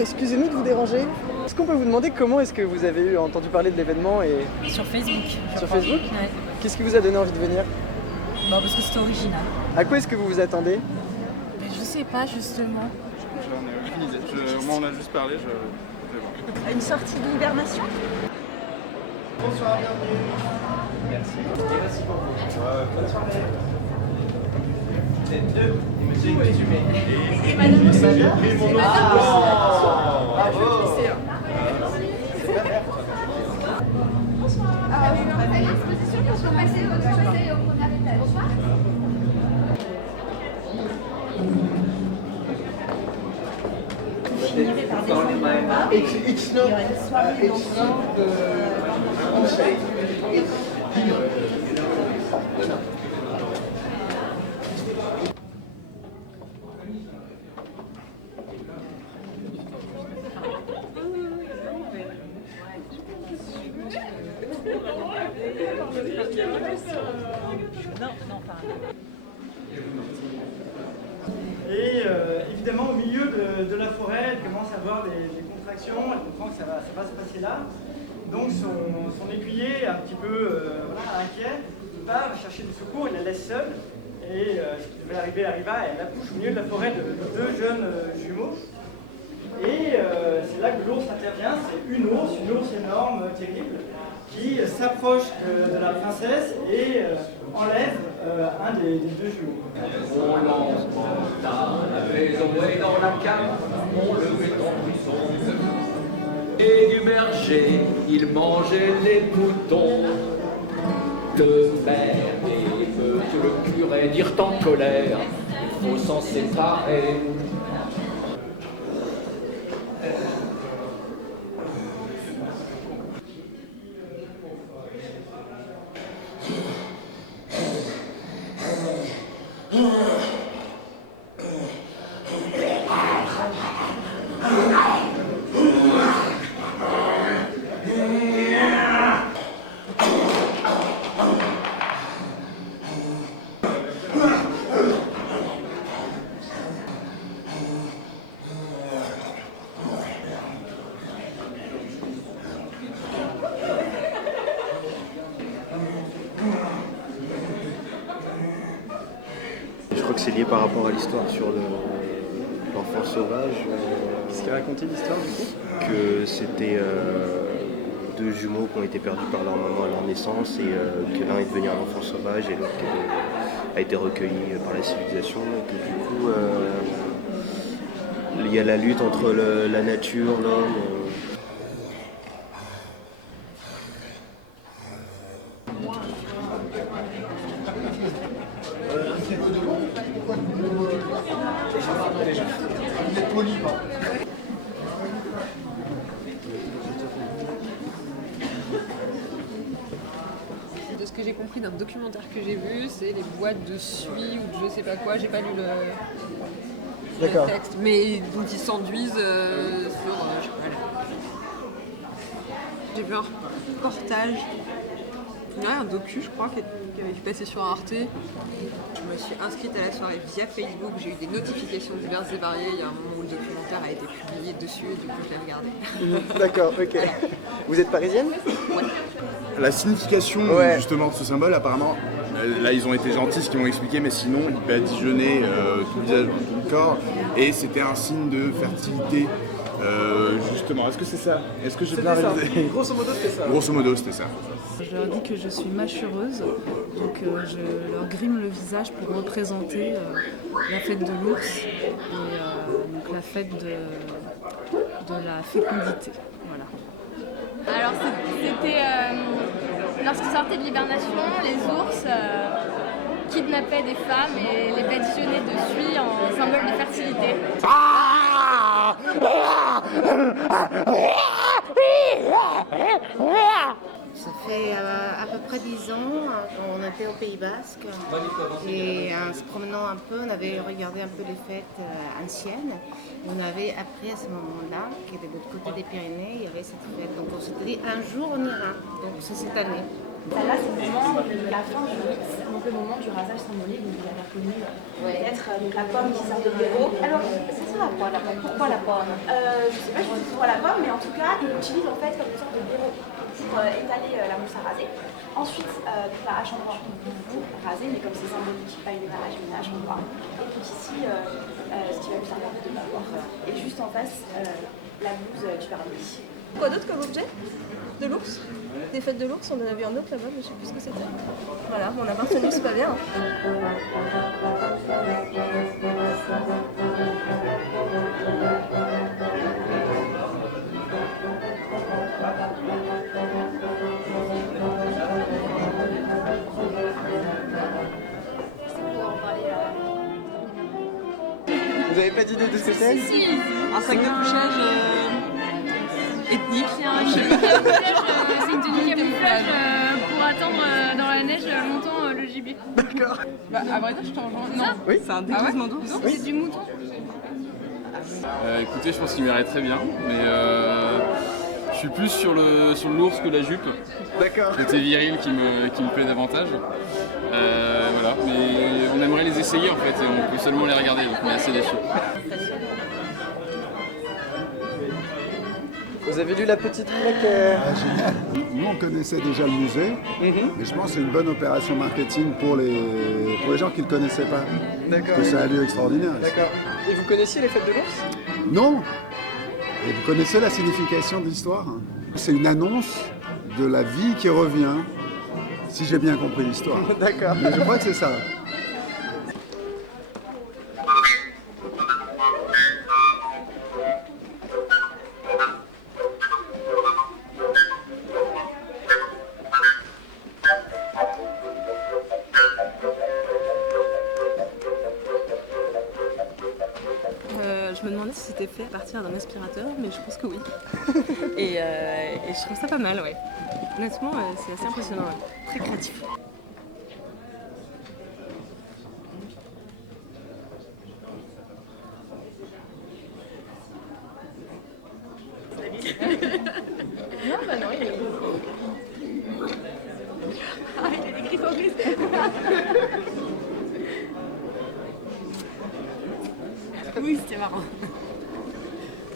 excusez-nous de vous déranger. Est-ce qu'on peut vous demander comment est-ce que vous avez entendu parler de l'événement et... Sur Facebook. Sur Facebook ? Ouais. Qu'est-ce qui vous a donné envie de venir ? Bah, parce que c'était original. À quoi est-ce que vous vous attendez ? Je sais pas justement. J'en ai aucune idée. Moi on a juste parlé, je vais voir. Une sortie d'hibernation ? Bonsoir, bienvenue. Merci. Et merci pour vous. Bonne soirée. Vous êtes deux. Monsieur Coutumé. Et madame aussi. Et mon nom. Ah, je vais glisser. Ah oui, vous avez l'exposition pour se passer au premier étage. Bonsoir. Finirait par descendre en bas. It's not. Il y aura une soirée Et évidemment, au milieu de la forêt, elle commence à avoir des contractions, elle comprend que ça va se passer là. Donc son écuyer, un petit peu inquiet, part chercher du secours, il la laisse seule. Et ce qui devait arriver arriva, elle accouche au milieu de la forêt de deux jeunes jumeaux. Et c'est là que l'ours intervient, c'est une ours énorme, terrible, qui s'approche de la princesse et enlève un des deux jumeaux. On lance la maison est dans la cave, on le met en prison. Et du berger, il mangeait les moutons. De mère et monsieur le curé dirent en colère, il faut s'en séparer. Je crois que c'est lié par rapport à l'histoire sur l'enfant sauvage. Qu'est-ce qui racontait l'histoire du coup ? Que c'était deux jumeaux qui ont été perdus par leur maman à leur naissance et que l'un est devenu un enfant sauvage et l'autre a été recueilli par la civilisation. Et que du coup, il y a la lutte entre la nature, l'homme. De ce que j'ai compris d'un documentaire que j'ai vu, c'est les boîtes de suie ou de je sais pas quoi, j'ai pas lu le texte, mais dont ils s'enduisent sur... je sais pas, là. J'ai vu un reportage, un docu je crois, qui avait dû passer sur Arte. Je me suis inscrite à la soirée via Facebook, j'ai eu des notifications diverses et variées, il y a un moment où le documentaire a été publié dessus et du coup je l'ai regardé. D'accord, ok. Voilà. Vous être parisienne ? Ouais. La signification justement de ce symbole, apparemment, là ils ont été gentils ce qu'ils m'ont expliqué, mais sinon il badigeonnait tout le visage, tout le corps, et c'était un signe de fertilité. Justement, est-ce que c'est ça ? Est-ce que j'ai bien réalisé ? Grosso modo, c'était ça. Grosso modo, c'était ça. Je leur dis que je suis mâchureuse, donc je leur grime le visage pour représenter la fête de l'ours et donc la fête de la fécondité. Voilà. Alors c'était lorsqu'ils sortaient de l'hibernation, les ours kidnappaient des femmes et les badigeonnaient de suie en symbole de fertilité. Ça fait à peu près 10 ans qu'on était au Pays Basque et en se promenant un peu, on avait regardé un peu les fêtes anciennes. On avait appris à ce moment-là que de l'autre côté des Pyrénées, il y avait cette fête. Donc on s'était dit un jour on ira, donc c'est cette année. Celle-là, c'est le moment de la fin du mix, donc le moment du rasage symbolique, donc vous avez reconnu peut-être la pomme qui sort de l'eau. Alors, ça sert à quoi la pomme? Pourquoi la pomme? Je sais pas, je sais pourquoi la pomme, mais en tout cas, ils l'utilisent en fait comme une sorte de verrou pour étaler la mousse à raser. Ensuite, la hache en bois pour raser, mais comme c'est symbolique, pas une hache, mais une hache en bois. Et donc ici, ce qui va lui servir de bord. Et juste en face, la blouse du vernis. Quoi d'autre comme objet? De l'ours? Des fêtes de l'ours, on en a vu un autre là-bas, mais je sais plus ce que c'était. Voilà, on a pas retenu, c'est pas bien. Vous avez pas d'idée de ce que c'est? Si, un sac de couchage ethnique. C'est une tenue camouflage pour attendre dans la neige longtemps le gibier. D'accord. Bah, à vrai dire, je t'en rejoins. Non, Oui. c'est un déguisement d'ours. Non, c'est du mouton. Écoutez, je pense qu'il m'irait très bien, mais je suis plus sur l'ours que la jupe. D'accord. Côté viril qui me plaît davantage. Voilà, mais on aimerait les essayer en fait, et on peut seulement les regarder, donc on est assez déçus. Vous avez lu la petite plaque Génial. Nous, on connaissait déjà le musée, mais je pense que c'est une bonne opération marketing pour les gens qui ne le connaissaient pas. D'accord. Que c'est un lieu extraordinaire. D'accord. Et vous connaissiez les fêtes de l'ours? Non. Et vous connaissez la signification de l'histoire? C'est une annonce de la vie qui revient, si j'ai bien compris l'histoire. D'accord. Mais je crois que c'est ça. Je me demandais si c'était fait à partir d'un aspirateur, mais je pense que oui. et je trouve ça pas mal, ouais. Honnêtement, c'est assez impressionnant, ouais. Très créatif. Non, bah non, il est... Ah, il a des griffes en grise. Oui, c'était marrant.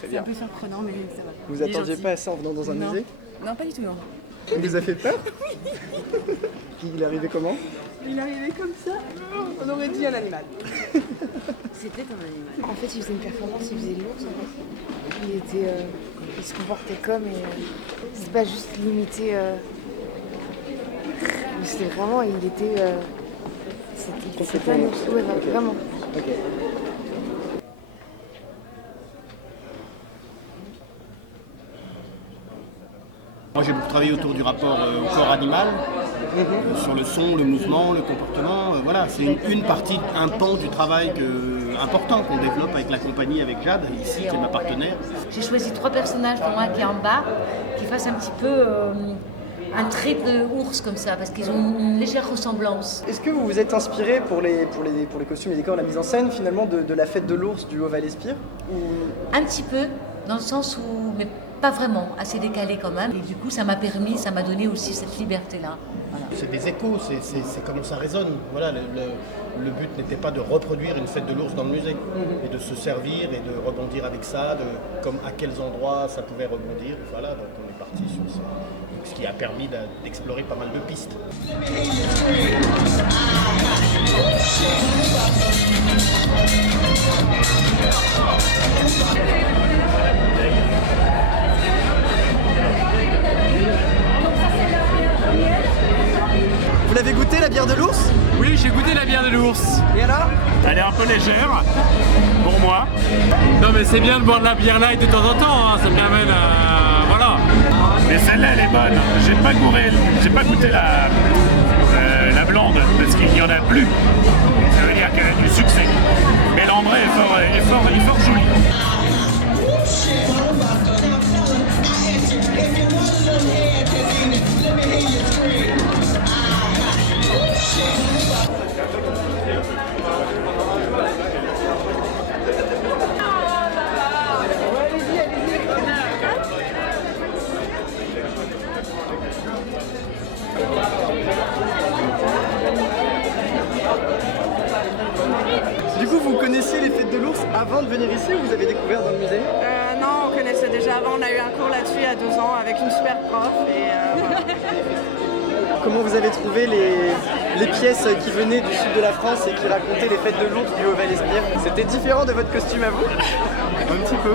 C'est un peu surprenant, mais ça va. Vous attendiez pas à ça en venant dans un musée? Non, pas du tout, non. Il vous a fait peur? Il est arrivé comment? Il est arrivé comme ça. On aurait dit un animal. C'était un animal. En fait, il faisait une performance, il faisait l'ours en fait. Il se comportait comme et c'est pas juste limité. C'était vraiment, il était. C'était un ours, ouais, vraiment. Ok. Moi j'ai beaucoup travaillé autour du rapport au corps animal, sur le son, le mouvement, le comportement. Voilà, c'est une partie, un pan du travail important qu'on développe avec la compagnie, avec Jade, ici, qui est ma partenaire. J'ai choisi 3 personnages pour moi qui est en bas, qui fassent un petit peu un trait de ours comme ça, parce qu'ils ont une légère ressemblance. Est-ce que vous vous êtes inspiré pour les costumes, les décors, la mise en scène finalement de la fête de l'ours du Haut-Val-Espire Un petit peu, dans le sens où, mais pas vraiment, assez décalé quand même. Et du coup, ça m'a donné aussi cette liberté-là. Voilà. C'est des échos, c'est comment ça résonne. Voilà, le but n'était pas de reproduire une fête de l'ours dans le musée, et de se servir et de rebondir avec ça, comme à quels endroits ça pouvait rebondir. Voilà, donc on est parti sur ça. Donc, ce qui a permis d'explorer pas mal de pistes. Vous l'avez goûté la bière de l'ours? Oui, j'ai goûté la bière de l'ours. Et alors? Elle est un peu légère, pour moi. Non mais c'est bien de boire de la bière light de temps en temps, hein. Ça me permet de... voilà. Mais celle-là elle est bonne. J'ai pas goûté la blonde, parce qu'il n'y en a plus. Ça veut dire qu'elle a du succès. Mais l'ambré est fort joli. venir ici ou vous avez découvert dans le musée? Non, on connaissait déjà avant, on a eu un cours là-dessus il y a 2 ans avec une super prof et voilà. Comment vous avez trouvé les pièces qui venaient du sud de la France et qui racontaient les fêtes de l'ours du Haut-Val-Espire? C'était différent de votre costume à vous? Un petit peu.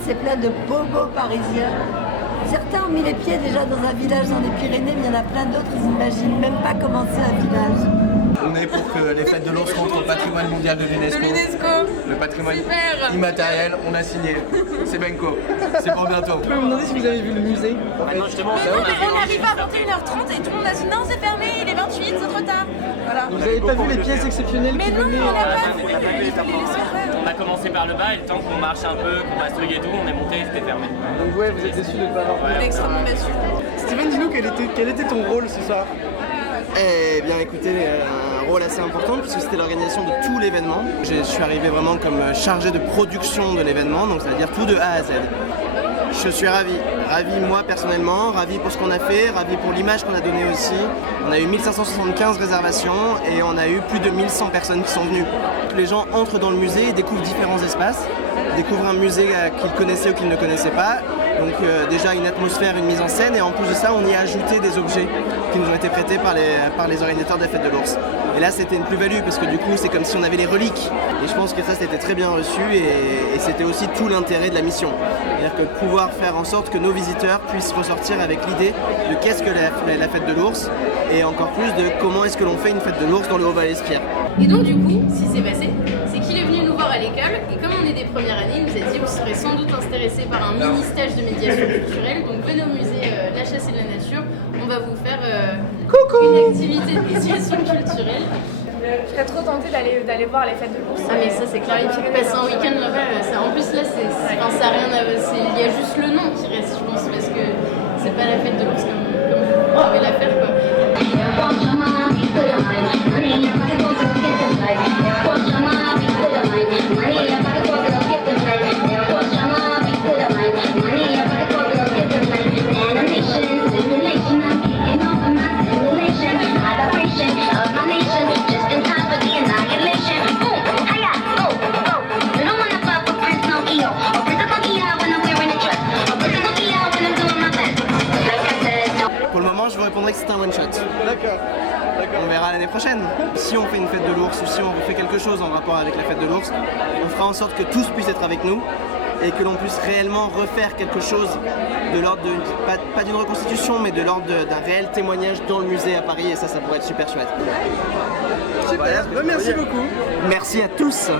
C'est plein de bobos parisiens. Certains ont mis les pieds déjà dans un village dans les Pyrénées, mais il y en a plein d'autres, ils n'imaginent même pas comment c'est un village. On est pour que les fêtes de l'ours rentrent au patrimoine mondial de l'UNESCO. Le patrimoine immatériel, on a signé. C'est Benko. C'est pour bientôt. Je peux vous demander si vous avez vu le musée? Non, justement, on arrive à 21h30 et tout le monde a dit non, c'est fermé, il est 28, c'est trop tard. Voilà. Vous n'avez pas vu les pièces exceptionnelles qui venaient? On n'a pas vu les On a commencé par le bas et le temps qu'on marche un peu, qu'on passe truc et tout, on est monté et c'était fermé. Donc ouais, vous êtes déçu de ne pas avoir vu? On est extrêmement déçus. Steven, dis-nous quel était ton rôle ce soir? Eh bien écoutez, un rôle assez important puisque c'était l'organisation de tout l'événement. Je suis arrivé vraiment comme chargé de production de l'événement, donc c'est-à-dire tout de A à Z. Je suis ravi moi personnellement, ravi pour ce qu'on a fait, ravi pour l'image qu'on a donnée aussi. On a eu 1575 réservations et on a eu plus de 1100 personnes qui sont venues. Les gens entrent dans le musée et découvrent différents espaces, découvrent un musée qu'ils connaissaient ou qu'ils ne connaissaient pas. Donc déjà une atmosphère, une mise en scène et en plus de ça on y a ajouté des objets qui nous ont été prêtés par les organisateurs de la fête de l'ours. Et là c'était une plus-value parce que du coup c'est comme si on avait les reliques. Et je pense que ça c'était très bien reçu et c'était aussi tout l'intérêt de la mission. C'est-à-dire que pouvoir faire en sorte que nos visiteurs puissent ressortir avec l'idée de qu'est-ce que la fête de l'ours et encore plus de comment est-ce que l'on fait une fête de l'ours dans le Haut-Val-Espire. Et donc du coup, ce qui s'est passé, c'est qu'il est venu nous voir à l'école et comme on est des premières années, il nous a dit vous serez sans doute intéressés par un mini-stage de médiation culturelle, donc venez au musée La Chasse et de la Nature, on va vous faire une activité de médiation culturelle. Je serais trop tentée d'aller voir les fêtes de l'ours. Ah mais ça c'est clair, il faut passer un week-end là-bas, en plus là ça a rien à il y a juste le nom qui reste je pense parce que c'est pas la fête de l'ours comme vous pouvez la faire quoi. Pour le moment, je vous répondrai que c'est un one-shot. D'accord. On verra l'année prochaine. Si on fait une fête de l'ours ou si on fait quelque chose en rapport avec la fête de l'ours, on fera en sorte que tous puissent être avec nous et que l'on puisse réellement refaire quelque chose de l'ordre pas d'une reconstitution, mais de l'ordre d'un réel témoignage dans le musée à Paris et ça pourrait être super chouette. Super, merci beaucoup. Merci à tous.